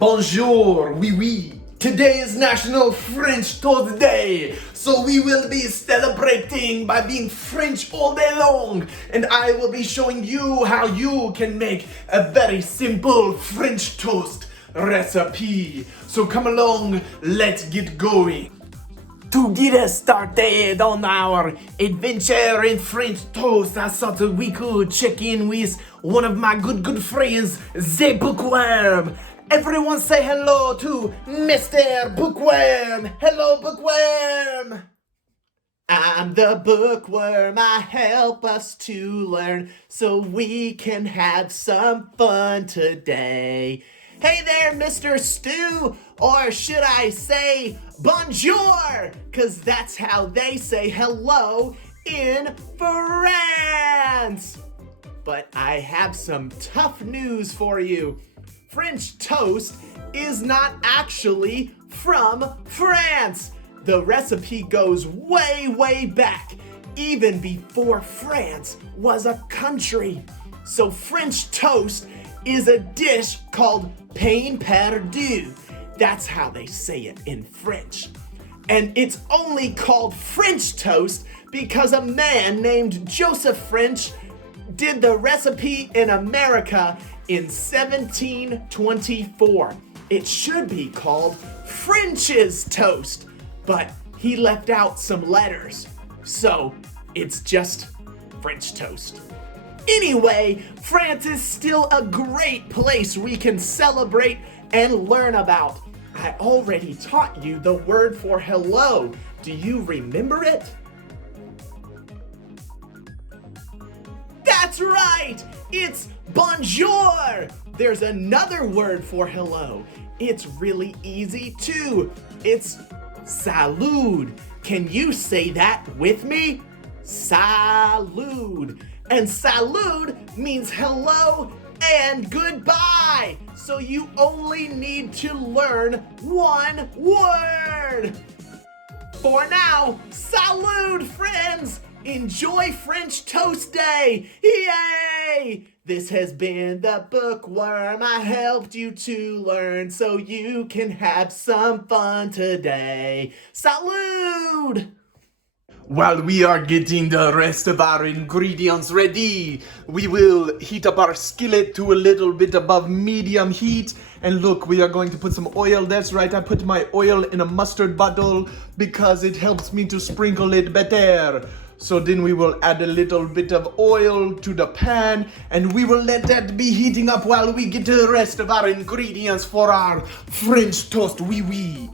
Bonjour, oui oui. Today is National French Toast Day, so we will be celebrating by being French all day long, and I will be showing you how you can make a very simple French toast recipe. So come along, let's get going. To get us started on our adventure in French toast, I thought that we could check in with one of my good friends, the bookworm. Everyone say hello to Mr. Bookworm. Hello, Bookworm. I'm the bookworm. I help us to learn so we can have some fun today. Hey there, Mr. Stew, or should I say bonjour, because that's how they say hello in France. But I have some tough news for you. French toast is not actually from France. The recipe goes way back, even before France was a country. So French toast is a dish called pain perdu. That's how they say it in French. And it's only called French toast because a man named Joseph French did the recipe in America in 1724. It should be called French's toast, but he left out some letters, so it's just French toast. Anyway, France is still a great place we can celebrate and learn about. I already taught you the word for hello. Do you remember it? That's right! It's bonjour! There's another word for hello. It's really easy too. It's salud. Can you say that with me? Salud. And salud means hello and goodbye. So you only need to learn one word. For now, salud, friends! Enjoy French Toast Day! Yay! This has been the bookworm. I helped you to learn so you can have some fun today. Salud! While we are getting the rest of our ingredients ready, we will heat up our skillet to a little bit above medium heat. And look, we are going to put some oil. That's right, I put my oil in a mustard bottle because it helps me to sprinkle it better. So then we will add a little bit of oil to the pan and we will let that be heating up while we get the rest of our ingredients for our French toast. Oui, oui.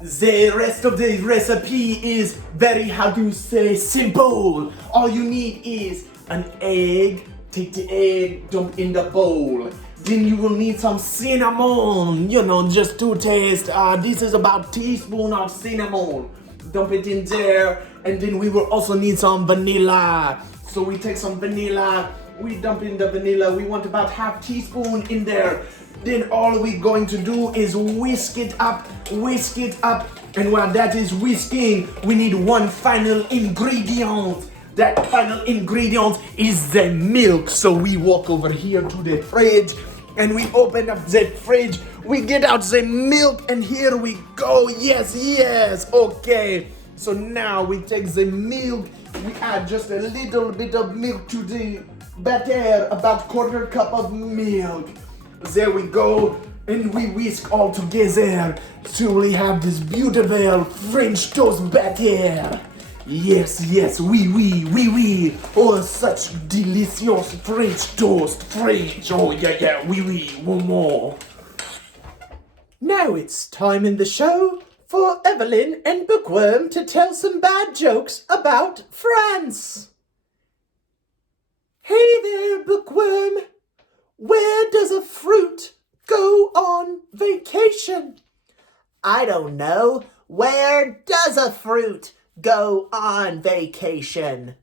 The rest of the recipe is very, how to say, simple. All you need is an egg. Take the egg, dump in the bowl. Then you will need some cinnamon, just to taste. This is about a teaspoon of cinnamon. Dump it in there. And then we will also need some vanilla. So we take some vanilla, we dump in the vanilla. We want about half teaspoon in there. Then all we're going to do is whisk it up. And while that is whisking, we need one final ingredient. That final ingredient is the milk. So we walk over here to the fridge and we open up the fridge. We get out the milk and here we go. Yes, okay. So now we take the milk, we add just a little bit of milk to the batter, about quarter cup of milk. There we go, and we whisk all together so we have this beautiful French toast batter. Yes, oui. Oh, such delicious French toast, French. Oh, yeah, oui, one more. Now it's time in the show for Evelyn and Bookworm to tell some bad jokes about France. Hey there, Bookworm. Where does a fruit go on vacation? I don't know. Where does a fruit go on vacation?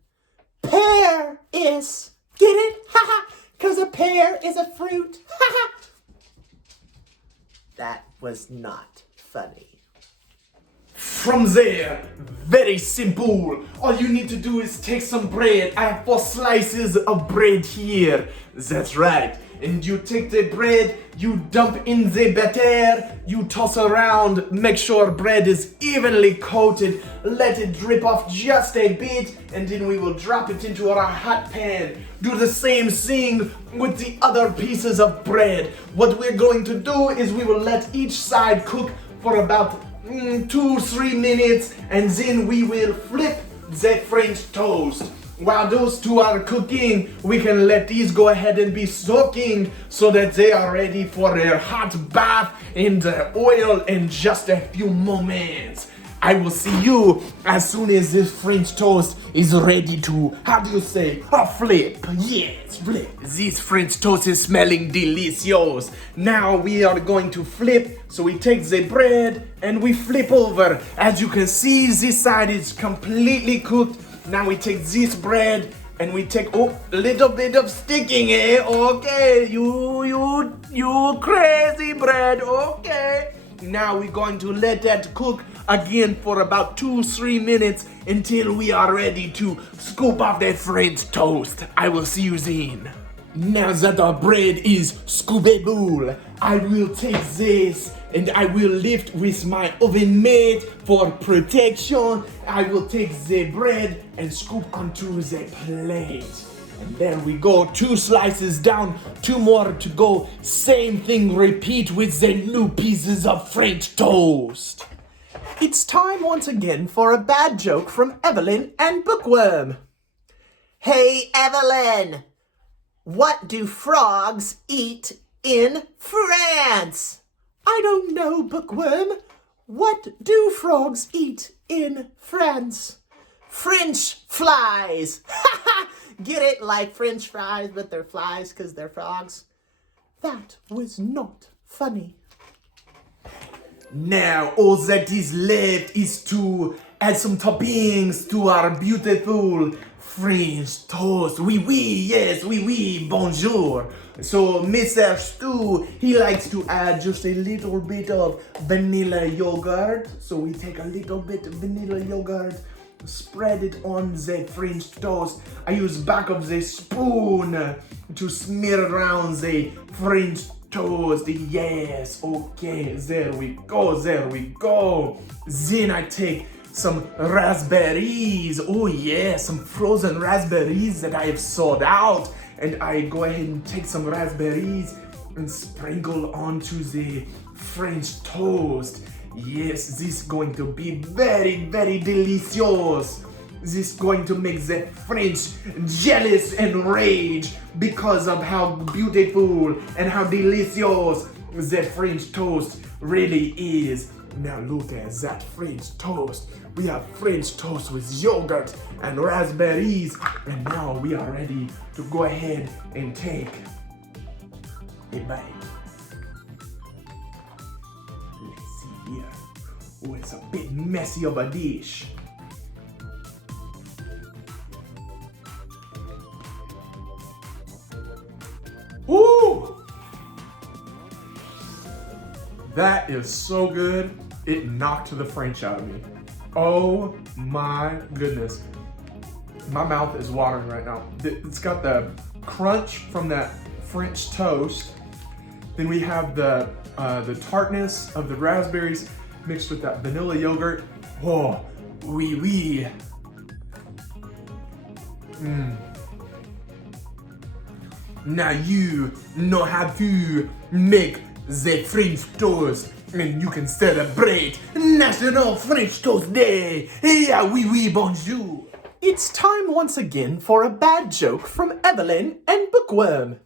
Paris. Get it? Ha! 'Cause a pear is a fruit. Ha! That was not funny. From there, very simple. All you need to do is take some bread. I have 4 slices of bread here. That's right. and you take the bread, you dump in the batter, you toss around, make sure bread is evenly coated, let it drip off just a bit, and then we will drop it into our hot pan. Do the same thing with the other pieces of bread. What we're going to do is we will let each side cook for about 2-3 minutes, and then we will flip the French toast. While those two are cooking, we can let these go ahead and be soaking so that they are ready for their hot bath in the oil in just a few moments. I will see you as soon as this French toast is ready to, how do you say, flip. Yes, flip. This French toast is smelling delicious. Now we are going to flip. So we take the bread and we flip over. As you can see, this side is completely cooked. Now we take this bread and we take, a little bit of sticking, eh? Okay, you crazy bread, okay. Now we're going to let that cook again for about 2-3 minutes until we are ready to scoop off that French toast. I will see you then. Now that our bread is scoopable, I will take this and I will lift with my oven mate for protection. I will take the bread and scoop onto the plate. And there we go, 2 slices down, 2 more to go. Same thing, repeat with the new pieces of French toast. It's time once again for a bad joke from Evelyn and Bookworm. Hey, Evelyn, what do frogs eat in France? I don't know, Bookworm. What do frogs eat in France? French flies. Get it? Like French fries, but they're flies because they're frogs. That was not funny. Now all that is left is to add some toppings to our beautiful French toast. Oui, yes, oui, bonjour. So Mr. Stu, he likes to add just a little bit of vanilla yogurt. So we take a little bit of vanilla yogurt, spread it on the French toast. I use back of the spoon to smear around the French toast. Yes, okay, there we go. Then I take some raspberries. Oh yeah, some frozen raspberries that I have thawed out. And I go ahead and take some raspberries and sprinkle onto the French toast. Yes, this is going to be very, very delicious. This is going to make the French jealous and rage because of how beautiful and how delicious the French toast really is. Now look at that French toast. We have French toast with yogurt and raspberries. And now we are ready to go ahead and take a bite. Let's see here. Oh, it's a bit messy of a dish. Ooh! That is so good. It knocked the French out of me. Oh my goodness. My mouth is watering right now. It's got the crunch from that French toast. Then we have the tartness of the raspberries mixed with that vanilla yogurt. Oh, oui. Now you know how to make the French toast, and you can celebrate National French Toast Day. Yeah, oui, bonjour. It's time once again for a bad joke from Evelyn and Bookworm.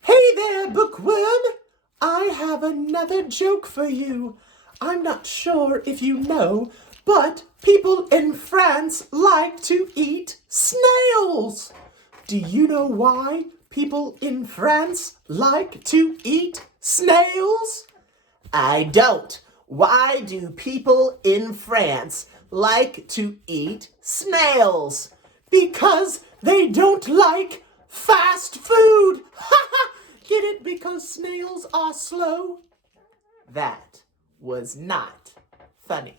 Hey there, Bookworm. I have another joke for you. I'm not sure if you know, but people in France like to eat snails. Do you know why people in France like to eat snails? I don't. Why do people in France like to eat snails? Because they don't like fast food. Get it? Because snails are slow. That was not funny.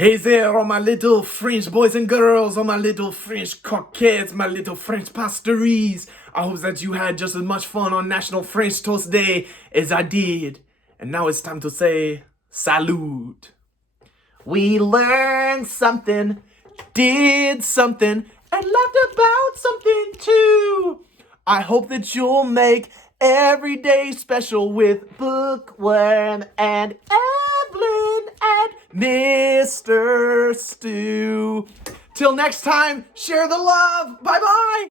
Hey there, all my little French boys and girls, all my little French coquettes, my little French pasteries. I hope that you had just as much fun on National French Toast Day as I did. And now it's time to say salute. We learned something, did something, and laughed about something too. I hope that you'll make every day special with Bookworm and Evelyn and Mr. Stew. Till next time, share the love. Bye-bye.